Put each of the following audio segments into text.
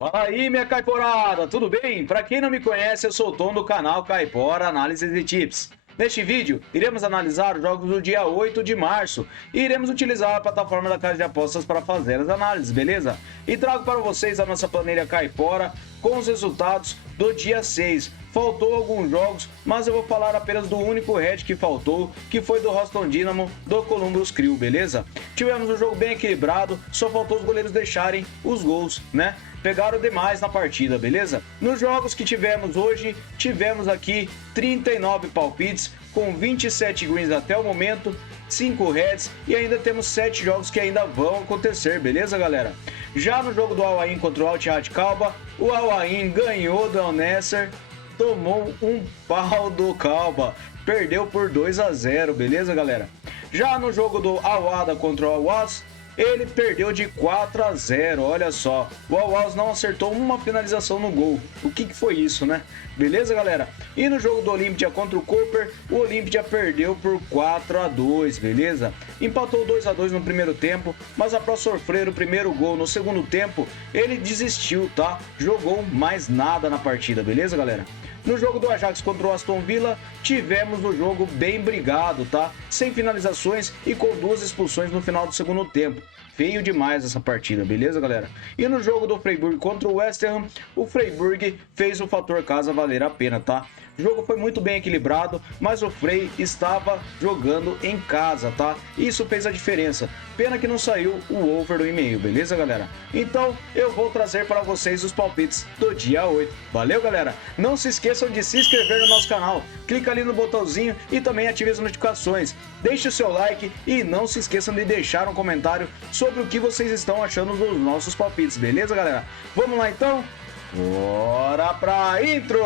Fala aí, minha caiporada, tudo bem? Para quem não me conhece, eu sou o Tom do canal Caipora Análises e Tips. Neste vídeo, iremos analisar os jogos do dia 8 de março e iremos utilizar a plataforma da Casa de Apostas para fazer as análises, beleza? E trago para vocês a nossa planilha Caipora com os resultados do dia 6. Faltou alguns jogos, mas eu vou falar apenas do único red que faltou, que foi do Roston Dynamo do Columbus Crew, beleza? Tivemos um jogo bem equilibrado, só faltou os goleiros deixarem os gols, né? Pegaram demais na partida, beleza? Nos jogos que tivemos hoje, tivemos aqui 39 palpites, com 27 greens até o momento, 5 reds e ainda temos 7 jogos que ainda vão acontecer, beleza, galera? Já no jogo do Al Ain contra o Al Ittihad Calba, o Al Ain ganhou do Al Nassr, tomou um pau do Calba, perdeu por 2-0, beleza, galera? Já no jogo do Al Wahda contra o Al Waz, ele perdeu de 4-0, olha só. O Al Waz não acertou uma finalização no gol. O que foi isso, né? Beleza, galera? E no jogo do Olimpia contra o Cooper, o Olimpia perdeu por 4-2, beleza? Empatou 2-2 no primeiro tempo, mas após sofrer o primeiro gol no segundo tempo, ele desistiu, tá? Jogou mais nada na partida, beleza, galera? No jogo do Ajax contra o Aston Villa, tivemos um jogo bem brigado, tá? Sem finalizações e com 2 expulsões no final do segundo tempo. Feio demais essa partida, beleza, galera? E no jogo do Freiburg contra o West Ham, o Freiburg fez o fator casa valer a pena, tá? O jogo foi muito bem equilibrado, mas o Frei estava jogando em casa, tá? Isso fez a diferença. Pena que não saiu o over do e-mail, beleza, galera? Então, eu vou trazer para vocês os palpites do dia 8. Valeu, galera? Não se esqueçam de se inscrever no nosso canal. Clica ali no botãozinho e também ative as notificações. Deixe o seu like e não se esqueçam de deixar um comentário sobre o que vocês estão achando dos nossos palpites, beleza, galera? Vamos lá, então? Bora pra intro!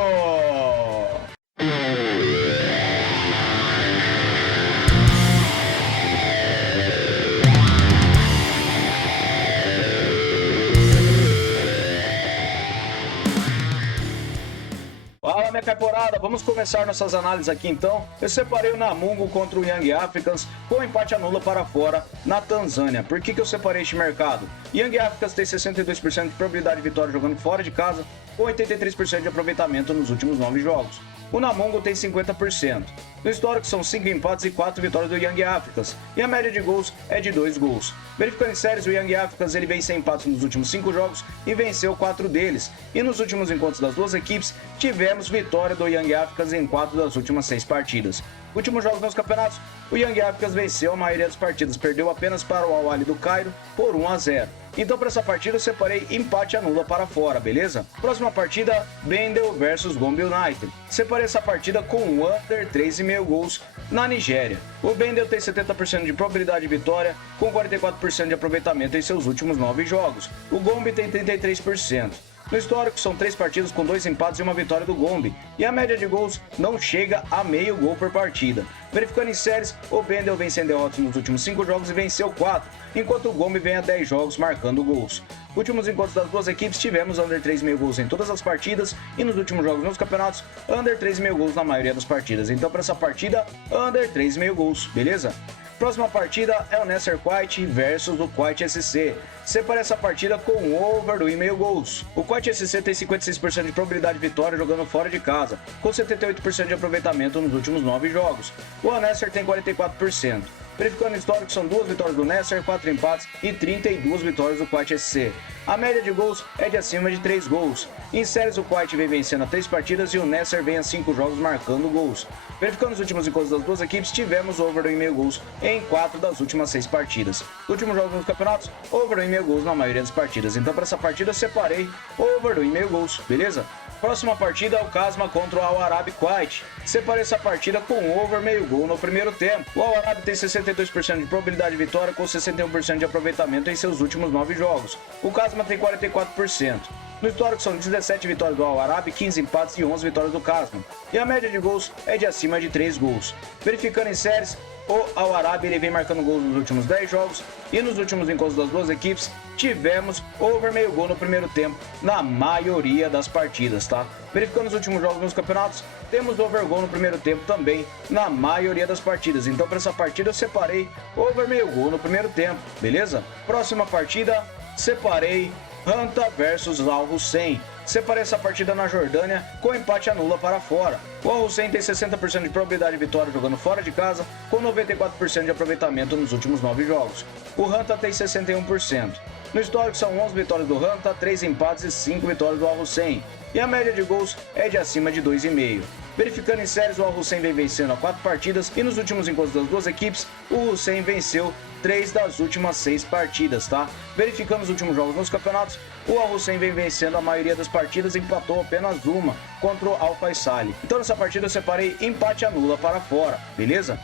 Fala, minha caporada, vamos começar nossas análises aqui então. Eu separei o Namungo contra o Young Africans com empate anula para fora na Tanzânia. Por que eu separei este mercado? Young Africans tem 62% de probabilidade de vitória jogando fora de casa, com 83% de aproveitamento nos últimos 9 jogos. O Namungo tem 50%. No histórico são 5 empates e 4 vitórias do Young Africans, e a média de gols é de 2 gols. Verificando em séries, o Young Africans ele vem sem empates nos últimos 5 jogos e venceu 4 deles. E nos últimos encontros das duas equipes, tivemos vitória do Young Africans em 4 das últimas 6 partidas. Últimos jogos nos campeonatos, o Young Africans venceu a maioria das partidas, perdeu apenas para o Al Ahly do Cairo por 1-0. Então para essa partida eu separei empate anula para fora, beleza? Próxima partida, Bendel versus Gombe United. Separei essa partida com o under 3,5 gols na Nigéria. O Bendel tem 70% de probabilidade de vitória, com 44% de aproveitamento em seus últimos 9 jogos. O Gombe tem 33%. No histórico, são 3 partidas com 2 empates e uma vitória do Gombe, e a média de gols não chega a meio gol por partida. Verificando em séries, o Bendel vem sem derrotas nos últimos 5 jogos e venceu 4, enquanto o Gombe vem a 10 jogos marcando gols. Últimos encontros das duas equipes, tivemos under 3,5 gols em todas as partidas, e nos últimos jogos nos campeonatos, under 3,5 gols na maioria das partidas. Então para essa partida, under 3,5 gols, beleza? Próxima partida é o Nassr Quite versus o Quite SC. Separei essa partida com o over do 1,5 gols. O Quite SC tem 56% de probabilidade de vitória jogando fora de casa, com 78% de aproveitamento nos últimos 9 jogos. O Al Nassr tem 44%. Verificando o histórico, são 2 vitórias do Nassr, 4 empates e 32 vitórias do Quite SC. A média de gols é de acima de 3 gols. Em séries, o Quite vem vencendo a 3 partidas e o Nassr vem a 5 jogos marcando gols. Verificando os últimos encontros das duas equipes, tivemos over do 1,5 gols em 4 das últimas 6 partidas. Últimos jogos nos campeonatos, over do 1,5 gols na maioria das partidas. Então para essa partida eu separei over do 1,5 gols, beleza? Próxima partida é o Casma contra o Al Arabi Quite. Separei essa partida com over meio gol no primeiro tempo. O Al Arabi tem 62% de probabilidade de vitória com 61% de aproveitamento em seus últimos 9 jogos. O Casma tem 44%. No histórico são 17 vitórias do Al Arabi, 15 empates e 11 vitórias do Casma. E a média de gols é de acima de 3 gols. Verificando em séries, o Al Arabi ele vem marcando gols nos últimos 10 jogos e nos últimos encontros das duas equipes tivemos over meio gol no primeiro tempo na maioria das partidas, tá? Verificando os últimos jogos nos campeonatos, temos over gol no primeiro tempo também na maioria das partidas. Então para essa partida eu separei over meio gol no primeiro tempo, beleza? Próxima partida, separei Hanta versus Al Hussein. Separei essa partida na Jordânia com empate anula para fora. O Al Hussein tem 60% de probabilidade de vitória jogando fora de casa, com 94% de aproveitamento nos últimos 9 jogos. O Hanta tem 61%. No histórico são 11 vitórias do Hanta, 3 empates e 5 vitórias do Al Hussein. E a média de gols é de acima de 2,5. Verificando em séries, o Al Hussein vem vencendo a 4 partidas e nos últimos encontros das duas equipes, o Hussein venceu 3 das últimas 6 partidas, tá? Verificando os últimos jogos nos campeonatos, o Al Hussein vem vencendo a maioria das partidas e empatou apenas uma contra o Al Faisali. Então nessa partida eu separei empate anula para fora, beleza?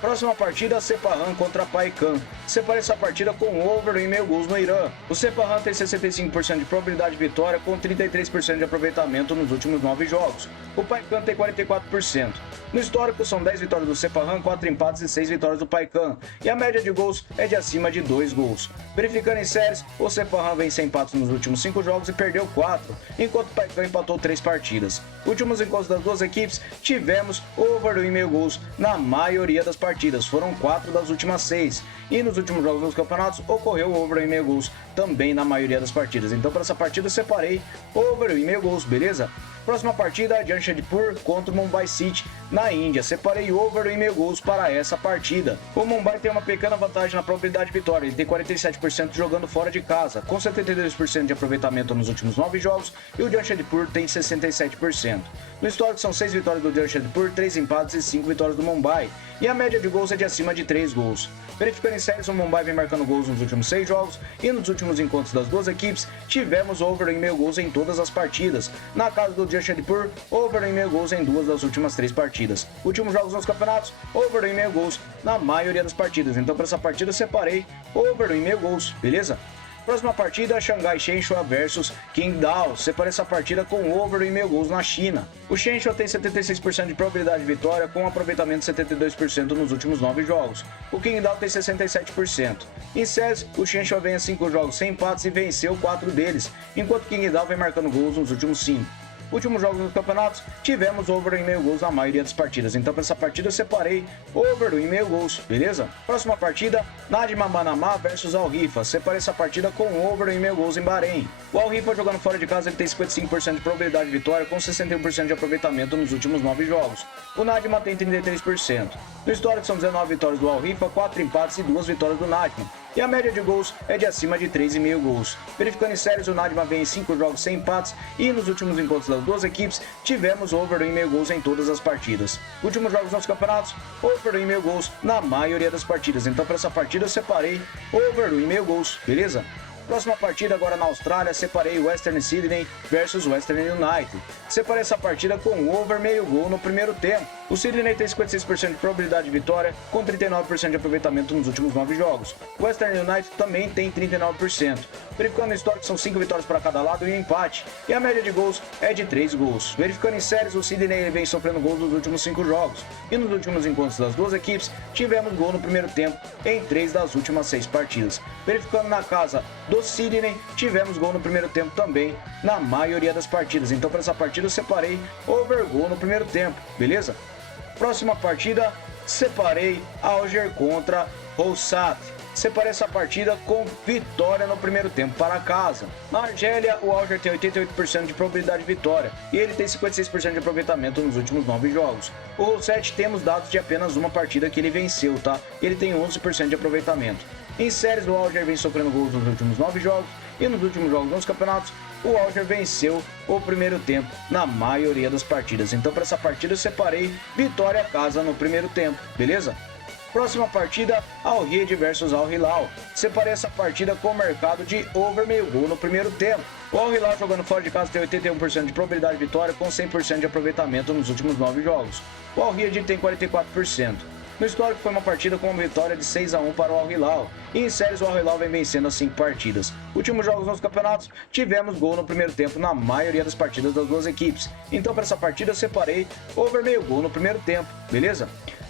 Próxima partida, Sepahan contra Paikan. Separei essa partida com over e meio gols no Irã. O Sepahan tem 65% de probabilidade de vitória com 33% de aproveitamento nos últimos 9 jogos. O Paikan tem 44%. No histórico são 10 vitórias do Sepahan, 4 empates e 6 vitórias do Paikan. E a média de gols é de acima de 2 gols. Verificando em séries, o Sepahan vem sem empates nos últimos 5 jogos e perdeu 4, enquanto o Paikan empatou 3 partidas. Últimos encontros das duas equipes, tivemos over e meio gols na maioria das partidas, foram 4 das últimas 6. E nos últimos jogos dos campeonatos, ocorreu over e meio gols também na maioria das partidas. Então para essa partida eu separei over e meio gols, beleza? Próxima partida, Jamshedpur contra o Mumbai City na Índia. Separei over e meio gols para essa partida. O Mumbai tem uma pequena vantagem na probabilidade de vitória. Ele tem 47% jogando fora de casa, com 72% de aproveitamento nos últimos 9 jogos, e o Jamshedpur tem 67%. No histórico são 6 vitórias do Jamshedpur, 3 empates e 5 vitórias do Mumbai. E a média de gols é de acima de 3 gols. Verificando em séries, o Mumbai vem marcando gols nos últimos 6 jogos, e nos últimos encontros das duas equipes, tivemos over e meio gols em todas as partidas. Na casa do Jamshedpur, over e meio gols em 2 das últimas 3 partidas. Últimos jogos nos campeonatos, over e meio gols na maioria das partidas. Então para essa partida eu separei over e meio gols, beleza? Próxima partida, Xangai Shenhua versus Qingdao. Separei essa partida com over e meio gols na China. O Shenhua tem 76% de probabilidade de vitória, com um aproveitamento de 72% nos últimos 9 jogos. O Qingdao tem 67%. Em séries, o Shenhua vem a 5 jogos sem empates e venceu 4 deles, enquanto o Qingdao vem marcando gols nos últimos 5. Últimos jogos dos campeonatos, tivemos over e meio gols na maioria das partidas. Então para essa partida eu separei over e meio gols, beleza? Próxima partida, Nadima Banama versus Al Rifa. Separei essa partida com over e meio gols em Bahrein. O Al Rifa jogando fora de casa, ele tem 55% de probabilidade de vitória com 61% de aproveitamento nos últimos 9 jogos. O Nadima tem 33%. No histórico são 19 vitórias do Al Rifa, 4 empates e 2 vitórias do Nadima. E a média de gols é de acima de 3,5 gols. Verificando em séries, o Nadima vem em 5 jogos sem empates e nos últimos encontros das duas equipes, tivemos over e meio gols em todas as partidas. Últimos jogos nos campeonatos, over e meio gols na maioria das partidas. Então para essa partida eu separei over e meio gols, beleza? Próxima partida agora na Austrália, separei Western Sydney versus Western United. Separei essa partida com over meio gol no primeiro tempo. O Sydney tem 56% de probabilidade de vitória, com 39% de aproveitamento nos últimos 9 jogos. O Western United também tem 39%. Verificando o histórico, são 5 vitórias para cada lado e um empate. E a média de gols é de 3 gols. Verificando em séries, o Sydney vem sofrendo gols nos últimos 5 jogos. E nos últimos encontros das duas equipes, tivemos gol no primeiro tempo em 3 das últimas 6 partidas. Verificando na casa do Sydney, tivemos gol no primeiro tempo também na maioria das partidas. Então para essa partida eu separei over gol no primeiro tempo, beleza? Próxima partida, separei Alger contra Roussat. Separei essa partida com vitória no primeiro tempo para casa. Na Argélia, o Alger tem 88% de probabilidade de vitória e ele tem 56% de aproveitamento nos últimos 9 jogos. O Roussat temos dados de apenas uma partida que ele venceu, tá? Ele tem 11% de aproveitamento. Em séries, o Alger vem sofrendo gols nos últimos 9 jogos e nos últimos jogos nos campeonatos, o Alger venceu o primeiro tempo na maioria das partidas. Então para essa partida eu separei vitória a casa no primeiro tempo, beleza? Próxima partida, Al Riyad versus Al Hilal. Separei essa partida com o mercado de over meio gol no primeiro tempo. O Al Hilal jogando fora de casa tem 81% de probabilidade de vitória com 100% de aproveitamento nos últimos 9 jogos. O Al Riyad tem 44%. No histórico foi uma partida com uma vitória de 6-1 para o Al Hilal. E em séries o Al Hilal vem vencendo as 5 partidas. Últimos jogos nos campeonatos, tivemos gol no primeiro tempo na maioria das partidas das duas equipes. Então para essa partida eu separei over meio gol no primeiro tempo, beleza?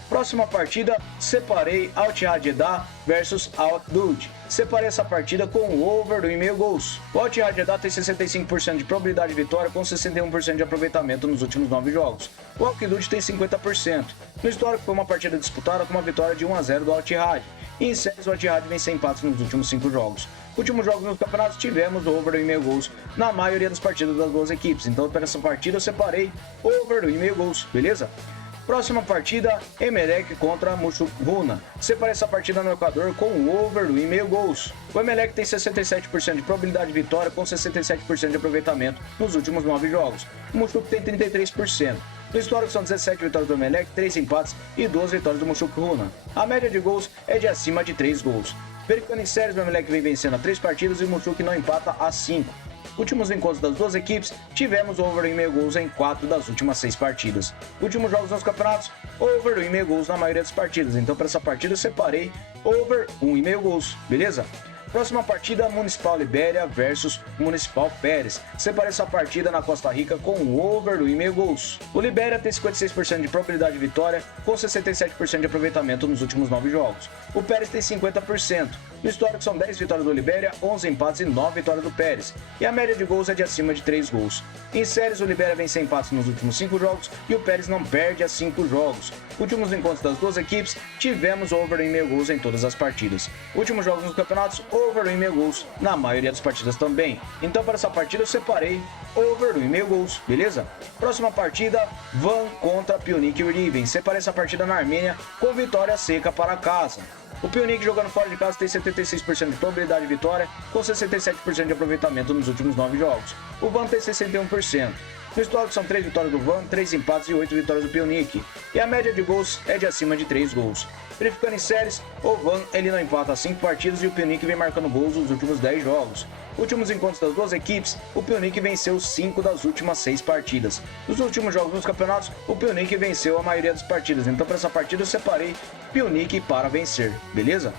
Próxima partida, separei Al Ittihad Jeddah versus Al Waqid. Separei essa partida com over e meio gols. O Al Ittihad Jeddah tem 65% de probabilidade de vitória com 61% de aproveitamento nos últimos 9 jogos. O Al Waqid tem 50%. No histórico foi uma partida disputada com uma vitória de 1-0 do Al Ittihad. E em séries o Al Ittihad vem sem empates nos últimos 5 jogos. Últimos jogos nos campeonatos tivemos over 1,5 gols na maioria das partidas das duas equipes. Então, para essa partida eu separei over 1,5 gols, beleza? Próxima partida, Emelec contra Mushuc Runa. Separei essa partida no Equador com over 1,5 gols. O Emelec tem 67% de probabilidade de vitória com 67% de aproveitamento nos últimos 9 jogos. O Mushuc tem 33%. No histórico são 17 vitórias do Emelec, 3 empates e 2 vitórias do Mushuc Runa. A média de gols é de acima de 3 gols. Verificando em séries, o Emelec vem vencendo a 3 partidas e o Mushuc não empata a 5. Últimos encontros das duas equipes, tivemos over 1,5 gols em 4 das últimas 6 partidas. Últimos jogos nos campeonatos, over 1,5 gols na maioria das partidas. Então, para essa partida, eu separei over 1,5 gols, beleza? Próxima partida, Municipal Libéria versus Municipal Pérez. Separei essa partida na Costa Rica com over 1,5 gols. O Libéria tem 56% de probabilidade de vitória, com 67% de aproveitamento nos últimos 9 jogos. O Pérez tem 50%. No histórico são 10 vitórias do Libéria, 11 empates e 9 vitórias do Pérez. E a média de gols é de acima de 3 gols. Em séries, o Libéria vem sem empates nos últimos 5 jogos e o Pérez não perde a 5 jogos. Últimos encontros das duas equipes, tivemos over 1,5 gols em todas as partidas. Últimos jogos nos campeonatos, over 1,5 gols na maioria das partidas também. Então, para essa partida, eu separei over 1,5 gols, beleza? Próxima partida, Van contra Pionic Riven. Separei essa partida na Armênia com vitória seca para casa. O Pionic jogando fora de casa tem 76% de probabilidade de vitória, com 67% de aproveitamento nos últimos 9 jogos. O Van tem 61%. No histórico são 3 vitórias do Van, 3 empates e 8 vitórias do Pionic. E a média de gols é de acima de 3 gols. Verificando em séries, o Van ele não empata 5 partidas e o Pionic vem marcando gols nos últimos 10 jogos. Últimos encontros das duas equipes, o Pionic venceu 5 das últimas 6 partidas. Nos últimos jogos nos campeonatos, o Pionic venceu a maioria das partidas. Então, para essa partida, eu separei Pionic para vencer, beleza?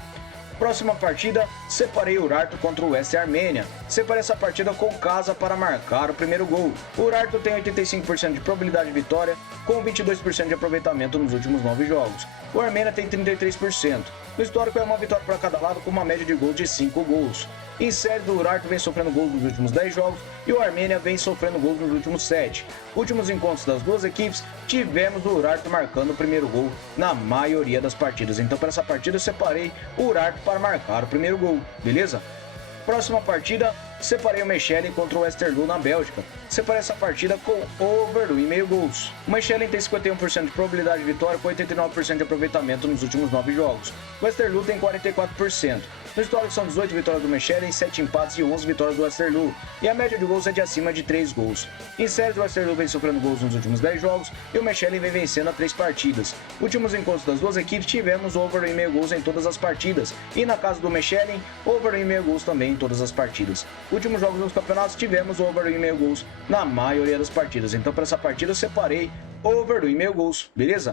Próxima partida, separei Urartu contra o West Armênia. Separei essa partida com casa para marcar o primeiro gol. O Urartu tem 85% de probabilidade de vitória, com 22% de aproveitamento nos últimos 9 jogos. O Armênia tem 33%. No histórico é uma vitória para cada lado com uma média de gol de 5 gols. Em série, o Urartu vem sofrendo gols nos últimos 10 jogos e o Armênia vem sofrendo gols nos últimos 7. Últimos encontros das duas equipes, tivemos o Urartu marcando o primeiro gol na maioria das partidas. Então, para essa partida, eu separei o Urartu para marcar o primeiro gol, beleza? Próxima partida, separei o Mechelen contra o Westerlo na Bélgica. Separei essa partida com over 1,5 gols. O Mechelen tem 51% de probabilidade de vitória com 89% de aproveitamento nos últimos 9 jogos. O Westerlo tem 44%. No histórico são 18 vitórias do Mechelen, 7 empates e 11 vitórias do Westerlo. E a média de gols é de acima de 3 gols. Em séries, o Westerlo vem sofrendo gols nos últimos 10 jogos e o Mechelen vem vencendo a 3 partidas. Últimos encontros das duas equipes, tivemos over 1,5 gols em todas as partidas. E na casa do Mechelen, over 1,5 gols também em todas as partidas. Últimos jogos nos campeonatos, tivemos over 1,5 gols na maioria das partidas. Então, para essa partida, eu separei over 1,5 gols, beleza?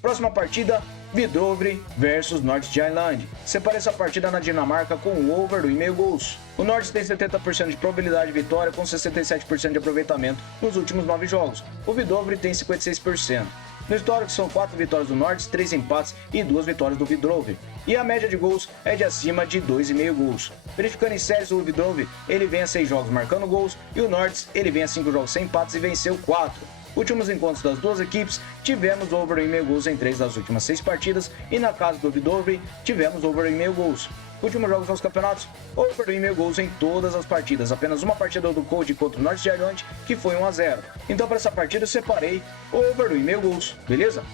Próxima partida, Hvidovre versus Nordic Island. Separei essa partida na Dinamarca com over 1,5 gols. O Nordic tem 70% de probabilidade de vitória com 67% de aproveitamento nos últimos 9 jogos. O Hvidovre tem 56%. No histórico são 4 vitórias do Nordic, 3 empates e 2 vitórias do Hvidovre. E a média de gols é de acima de 2,5 gols. Verificando em séries, o Hvidovre ele vem a 6 jogos marcando gols e o Nordic ele vem a 5 jogos sem empates e venceu 4. Últimos encontros das duas equipes, tivemos over 1,5 gols em 3 das últimas 6 partidas e na casa do Hvidovre, tivemos over 1,5 gols. Últimos jogos nos campeonatos, over 1,5 gols em todas as partidas. Apenas uma partida do Code contra o Nordic Island, que foi 1-0. Então, para essa partida, eu separei over 1,5 gols, beleza?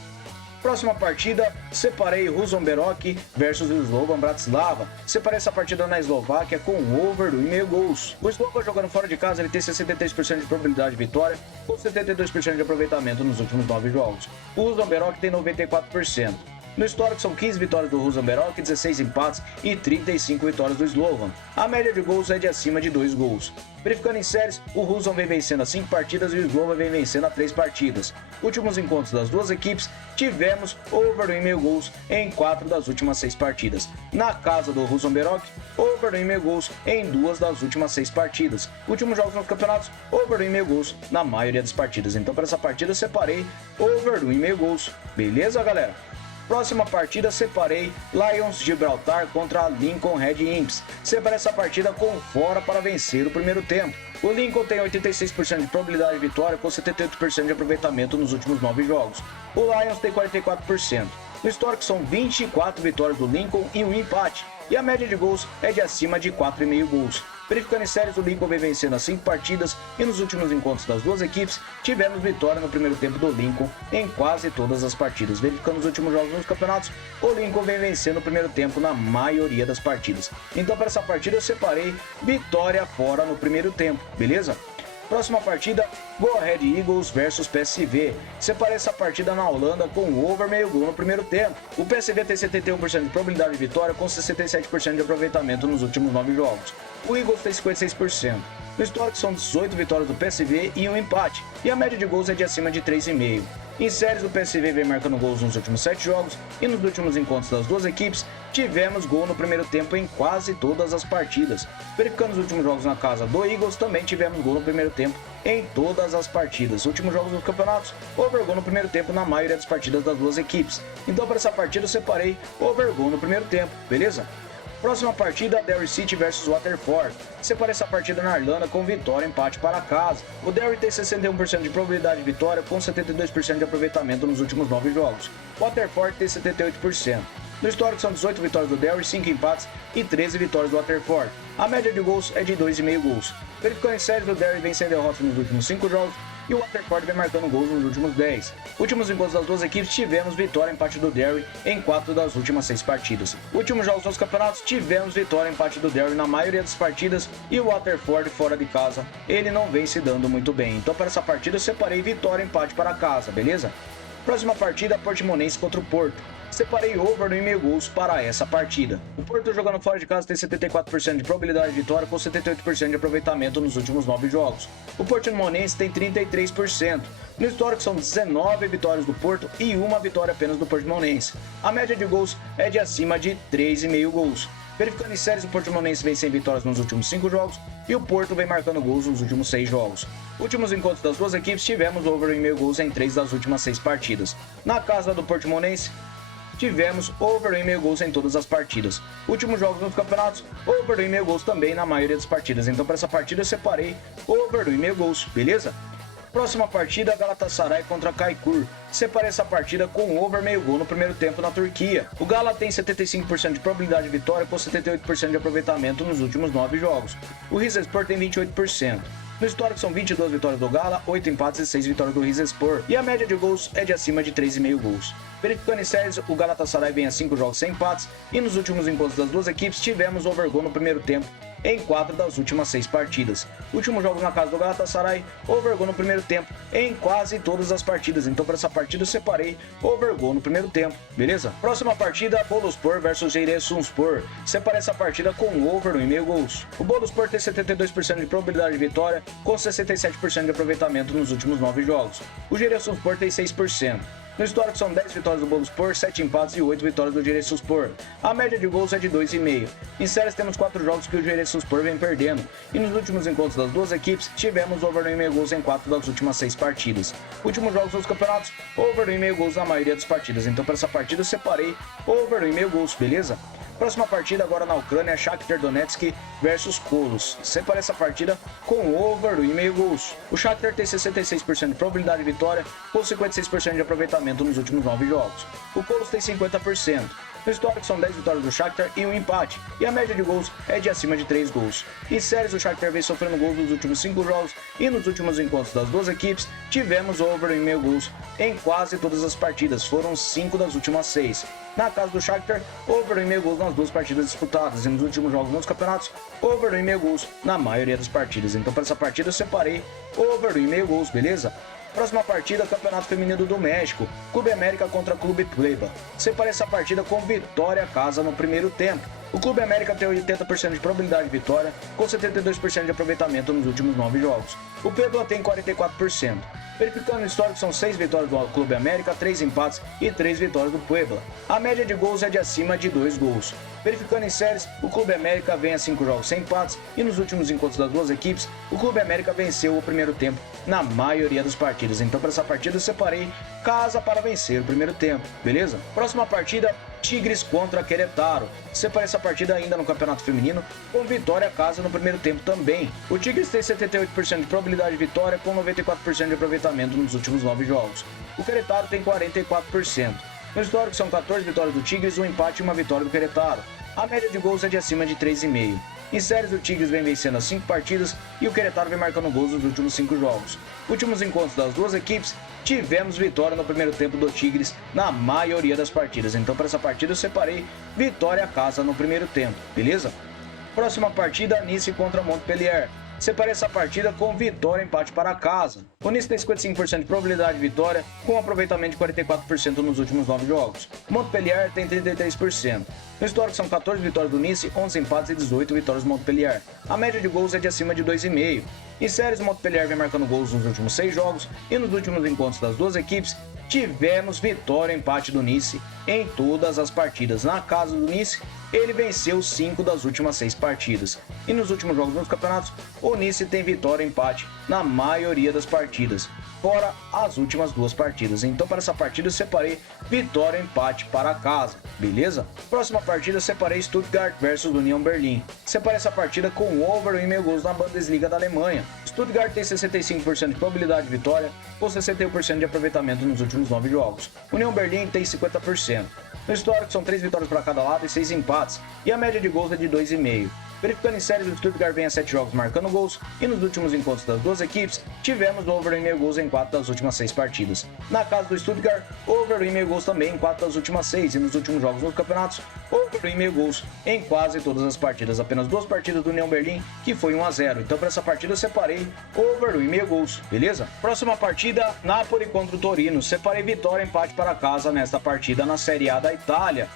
Próxima partida, separei Ruzomberok versus o Slovan Bratislava. Separei essa partida na Eslováquia com over 1,5 gols. O Slovan jogando fora de casa, ele tem 63% de probabilidade de vitória, com 72% de aproveitamento nos últimos 9 jogos. O Ruzomberok tem 94%. No histórico são 15 vitórias do Ruzomberok, 16 empates e 35 vitórias do Slovan. A média de gols é de acima de 2 gols. Verificando em séries, o Ruzon vem vencendo a 5 partidas e o Slovan vem vencendo a 3 partidas. Últimos encontros das duas equipes, tivemos over 1,5 gols em 4 das últimas 6 partidas. Na casa do Ruzomberok, over 1,5 gols em 2 das últimas 6 partidas. Últimos jogos nos campeonatos, over 1,5 gols na maioria das partidas. Então, para essa partida, eu separei over 1,5 gols. Beleza, galera? Próxima partida, separei Lions Gibraltar contra Lincoln Red Imps. Separei essa partida com fora para vencer o primeiro tempo. O Lincoln tem 86% de probabilidade de vitória com 78% de aproveitamento nos últimos 9 jogos. O Lions tem 44%. No histórico são 24 vitórias do Lincoln e um empate, e a média de gols é de acima de 4,5 gols. Verificando em séries, o Lincoln vem vencendo as 5 partidas e nos últimos encontros das duas equipes, tivemos vitória no primeiro tempo do Lincoln em quase todas as partidas. Verificando os últimos jogos nos campeonatos, o Lincoln vem vencendo o primeiro tempo na maioria das partidas. Então para essa partida eu separei vitória fora no primeiro tempo, beleza? Próxima partida, Go Ahead Eagles versus PSV. Separei essa partida na Holanda com over meio gol no primeiro tempo. O PSV tem 71% de probabilidade de vitória com 67% de aproveitamento nos últimos 9 jogos. O Eagles tem 56%. No histórico são 18 vitórias do PSV e um empate, e a média de gols é de acima de 3,5. Em séries, o PSV vem marcando gols nos últimos 7 jogos, e nos últimos encontros das duas equipes, tivemos gol no primeiro tempo em quase todas as partidas. Verificando os últimos jogos na casa do Eagles, também tivemos gol no primeiro tempo em todas as partidas. Últimos jogos dos campeonatos, over gol no primeiro tempo na maioria das partidas das duas equipes. Então para essa partida eu separei over gol no primeiro tempo, beleza? Próxima partida, Derry City versus Waterford. Separei essa partida na Irlanda com vitória e empate para casa. O Derry tem 61% de probabilidade de vitória com 72% de aproveitamento nos últimos 9 jogos. O Waterford tem 78%. No histórico são 18 vitórias do Derry, 5 empates e 13 vitórias do Waterford. A média de gols é de 2,5 gols. Verificando em séries, o Derry vem sem derrota nos últimos 5 jogos e o Waterford vem marcando gols nos últimos 10. Últimos encontros das duas equipes, tivemos vitória e empate do Derry em 4 das últimas 6 partidas. Últimos jogos dos campeonatos, tivemos vitória e empate do Derry na maioria das partidas e o Waterford fora de casa, ele não vem se dando muito bem. Então para essa partida eu separei vitória e empate para casa, beleza? Próxima partida, Portimonense contra o Porto. Separei over no 1,5 gols para essa partida. O Porto jogando fora de casa tem 74% de probabilidade de vitória com 78% de aproveitamento nos últimos 9 jogos. O Portimonense tem 33%. No histórico são 19 vitórias do Porto e uma vitória apenas do Portimonense. A média de gols é de acima de 3,5 gols. Verificando em séries, o Portimonense vem sem vitórias nos últimos 5 jogos e o Porto vem marcando gols nos últimos 6 jogos. Últimos encontros das duas equipes, tivemos over 1,5 gols em 3 das últimas 6 partidas. Na casa do Portimonense, tivemos over 1,5 gols em todas as partidas. Últimos jogos nos campeonatos, over 1,5 gols também na maioria das partidas. Então para essa partida eu separei over 1,5 gols, beleza? Próxima partida, Galatasaray contra Kayseri. Separei essa partida com over meio gol no primeiro tempo na Turquia. O Gala tem 75% de probabilidade de vitória com 78% de aproveitamento nos últimos 9 jogos. O Rizespor tem 28%. No histórico são 22 vitórias do Gala, 8 empates e 6 vitórias do Rizespor. E a média de gols é de acima de 3,5 gols. Verificando em séries, o Galatasaray vem a 5 jogos sem empates e nos últimos encontros das duas equipes tivemos over gol no primeiro tempo em 4 das últimas 6 partidas. Últimos jogos na casa do Galatasaray, over gol no primeiro tempo em quase todas as partidas. Então para essa partida eu separei over gol no primeiro tempo, beleza? Próxima partida, Boluspor versus Giresunspor. Separei essa partida com over 1,5 gols. O Boluspor tem 72% de probabilidade de vitória com 67% de aproveitamento nos últimos 9 jogos. O Giresunspor tem 6%. No histórico são 10 vitórias do Boluspor, 7 empates e 8 vitórias do Giresunspor. A média de gols é de 2,5. Em séries temos 4 jogos que o Giresunspor vem perdendo. E nos últimos encontros das duas equipes, tivemos over 1,5 gols em 4 das últimas 6 partidas. Últimos jogos dos campeonatos, over 1,5 gols na maioria das partidas. Então para essa partida eu separei over 1,5 gols, beleza? Próxima partida agora na Ucrânia, Shakhtar Donetsk versus Kolos. Separei essa partida com over 1,5 gols. O Shakhtar tem 66% de probabilidade de vitória com 56% de aproveitamento nos últimos 9 jogos. O Kolos tem 50%. No histórico são 10 vitórias do Shakhtar e um empate, e a média de gols é de acima de 3 gols. Em séries, o Shakhtar vem sofrendo gols nos últimos 5 jogos e nos últimos encontros das duas equipes, tivemos over 1,5 gols em quase todas as partidas, foram 5 das últimas 6. Na casa do Shakhtar, over 1,5 gols nas duas partidas disputadas e nos últimos jogos nos campeonatos, over 1,5 gols na maioria das partidas. Então para essa partida eu separei over 1,5 gols, beleza? Próxima partida, Campeonato Feminino do México, Clube América contra Clube Puebla. Separei essa partida com vitória a casa no primeiro tempo. O Clube América tem 80% de probabilidade de vitória, com 72% de aproveitamento nos últimos 9 jogos. O Puebla tem 44%. Verificando o histórico, são 6 vitórias do Clube América, 3 empates e 3 vitórias do Puebla. A média de gols é de acima de 2 gols. Verificando em séries, o Clube América vem a 5 jogos sem empates e nos últimos encontros das duas equipes, o Clube América venceu o primeiro tempo na maioria das partidas. Então para essa partida eu separei casa para vencer o primeiro tempo, beleza? Próxima partida, Tigres contra Querétaro. Separei essa partida ainda no Campeonato Feminino, com vitória a casa no primeiro tempo também. O Tigres tem 78% de probabilidade de vitória, com 94% de aproveitamento nos últimos 9 jogos. O Querétaro tem 44%. No histórico são 14 vitórias do Tigres, um empate e uma vitória do Querétaro. A média de gols é de acima de 3,5. Em séries, o Tigres vem vencendo as 5 partidas e o Querétaro vem marcando gols nos últimos 5 jogos. Últimos encontros das duas equipes, tivemos vitória no primeiro tempo do Tigres na maioria das partidas. Então, para essa partida, eu separei vitória a casa no primeiro tempo, beleza? Próxima partida, Nice contra Montpellier. Separei essa partida com vitória e empate para casa. O Nice tem 55% de probabilidade de vitória, com um aproveitamento de 44% nos últimos 9 jogos. O Montpellier tem 33%. No histórico são 14 vitórias do Nice, 11 empates e 18 vitórias do Montpellier. A média de gols é de acima de 2,5. Em séries, o Montpellier vem marcando gols nos últimos 6 jogos e nos últimos encontros das duas equipes, tivemos vitória e empate do Nice em todas as partidas. Na casa do Nice, ele venceu 5 das últimas 6 partidas. E nos últimos jogos dos campeonatos, o Nice tem vitória e empate na maioria das partidas, fora as últimas 2 partidas. Então, para essa partida, eu separei vitória e empate para casa, beleza? Próxima partida, eu separei Stuttgart versus União Berlim. Separei essa partida com over 1,5 gols na Bundesliga da Alemanha. Stuttgart tem 65% de probabilidade de vitória, com 61% de aproveitamento nos últimos 9 jogos. União Berlim tem 50%. No histórico são 3 vitórias para cada lado e 6 empates, e a média de gols é de 2,5. Verificando em séries, o Stuttgart vem a 7 jogos marcando gols, e nos últimos encontros das duas equipes, tivemos over 1,5 gols em 4 das últimas 6 partidas. Na casa do Stuttgart, over 1,5 gols também em 4 das últimas 6, e nos últimos jogos dos campeonatos, over 1,5 gols em quase todas as partidas. Apenas 2 partidas do União Berlim, que foi 1-0. Então, para essa partida, eu separei over 1,5 gols, beleza? Próxima partida, Napoli contra o Torino. Separei vitória e empate para casa nesta partida na Série A da Itália.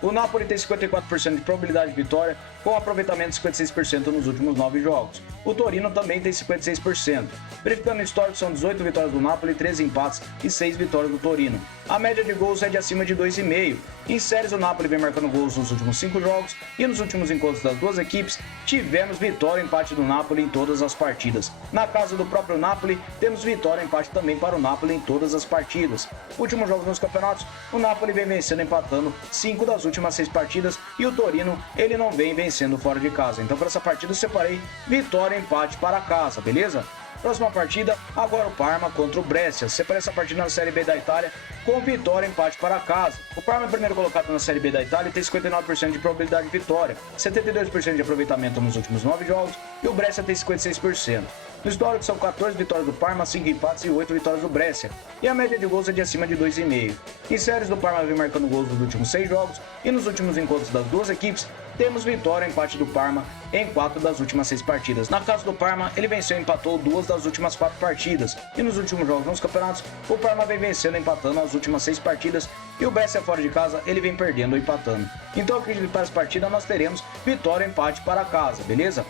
O Napoli tem 54% de probabilidade de vitória, com aproveitamento de 56% nos últimos 9 jogos. O Torino também tem 56%. Verificando o histórico, são 18 vitórias do Napoli, 13 empates e 6 vitórias do Torino. A média de gols é de acima de 2,5. Em séries, o Napoli vem marcando gols nos últimos 5 jogos e nos últimos encontros das duas equipes, tivemos vitória e empate do Napoli em todas as partidas. Na casa do próprio Napoli, temos vitória e empate também para o Napoli em todas as partidas. Últimos jogos nos campeonatos, o Napoli vem vencendo e empatando 5 das últimas 6 partidas e o Torino, ele não vem vencendo fora de casa. Então, para essa partida, eu separei vitória e empate para casa, beleza? Próxima partida, agora o Parma contra o Brescia. Separei essa partida na Série B da Itália com vitória e empate para casa. O Parma é o primeiro colocado na Série B da Itália e tem 59% de probabilidade de vitória, 72% de aproveitamento nos últimos 9 jogos e o Brescia tem 56%. No histórico são 14 vitórias do Parma, 5 empates e 8 vitórias do Brescia, e a média de gols é de acima de 2,5. Em séries, do Parma vem marcando gols nos últimos 6 jogos e nos últimos encontros das duas equipes, temos vitória e empate do Parma em 4 das últimas 6 partidas. Na casa do Parma, ele venceu e empatou 2 das últimas 4 partidas. E nos últimos jogos nos campeonatos, o Parma vem vencendo e empatando as últimas 6 partidas. E o Brescia fora de casa, ele vem perdendo ou empatando. Então, eu acredito que para essa partida nós teremos vitória e empate para casa, beleza?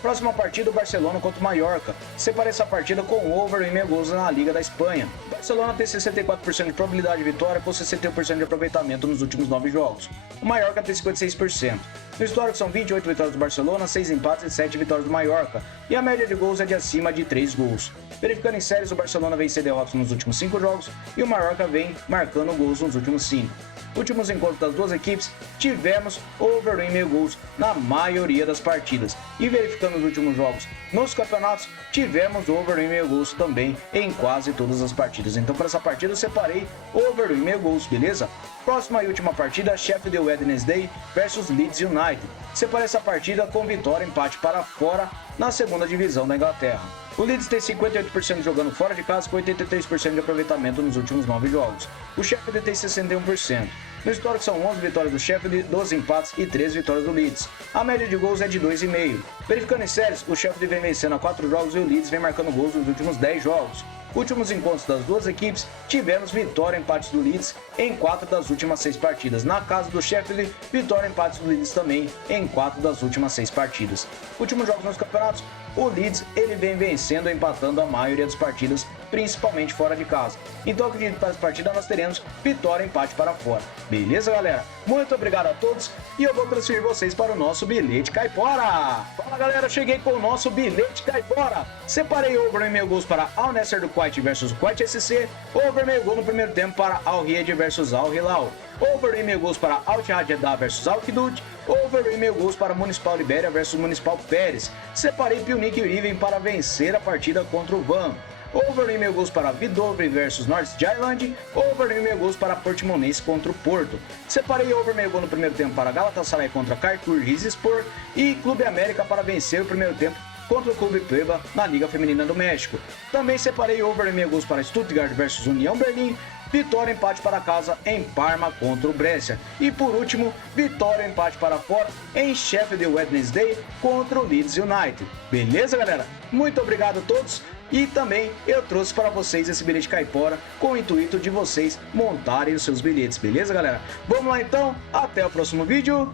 Próxima partida, o Barcelona contra o Mallorca. Separei essa partida com over 1,5 gols na Liga da Espanha. O Barcelona tem 64% de probabilidade de vitória com 61% de aproveitamento nos últimos 9 jogos. O Mallorca tem 56%. No histórico são 28 vitórias do Barcelona, 6 empates e 7 vitórias do Mallorca. E a média de gols é de acima de 3 gols. Verificando em séries, o Barcelona vem sem derrotas nos últimos 5 jogos e o Mallorca vem marcando gols nos últimos 5. Últimos encontros das duas equipes, tivemos over 1,5 gols na maioria das partidas. E verificando os últimos jogos nos campeonatos, tivemos over 1,5 gols também em quase todas as partidas. Então, para essa partida, eu separei over 1,5 gols, beleza? Próxima e última partida, Sheffield Wednesday versus Leeds United. Separei essa partida com vitória e empate para fora na segunda divisão da Inglaterra. O Leeds tem 58% jogando fora de casa com 83% de aproveitamento nos últimos 9 jogos. O Sheffield tem 61%. No histórico são 11 vitórias do Sheffield, 12 empates e 3 vitórias do Leeds. A média de gols é de 2,5. Verificando em séries, o Sheffield vem vencendo a 4 jogos e o Leeds vem marcando gols nos últimos 10 jogos. Últimos encontros das duas equipes, tivemos vitória e empates do Leeds em 4 das últimas 6 partidas. Na casa do Sheffield, vitória e empates do Leeds também em 4 das últimas 6 partidas. Últimos jogos nos campeonatos, o Leeds ele vem vencendo e empatando a maioria das partidas, principalmente fora de casa. Então, acredito que para essa partida nós teremos vitória e empate para fora. Beleza, galera? Muito obrigado a todos e eu vou transferir vocês para o nosso bilhete caipora. Fala, galera, cheguei com o nosso bilhete caipora. Separei over 1,5 gols para Al Nassr do Kuwait versus Kuwait SC, over 1,5 gol no primeiro tempo para Al Riyad versus Al Hilal, over 1,5 gols para Al Ittihad Jeddah versus Al Qudud, over 1,5 gols para Municipal Libéria versus Municipal Pérez. Separei Pionic Riven para vencer a partida contra o Van. over 1,5 gols para Vidove versus North Jylland, over 1,5 gols para Portimonense contra o Porto. Separei over meio gol no primeiro tempo para Galatasaray contra Kartur Rizespor e Clube América para vencer o primeiro tempo contra o Clube Puebla na Liga Feminina do México. Também separei over 1,5 gols para Stuttgart versus União Berlim, vitória e empate para casa em Parma contra o Brescia. E por último, vitória e empate para fora em Sheffield Wednesday contra o Leeds United. Beleza, galera? Muito obrigado a todos. E também eu trouxe para vocês esse bilhete caipora com o intuito de vocês montarem os seus bilhetes. Beleza, galera? Vamos lá então. Até o próximo vídeo.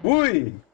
Fui!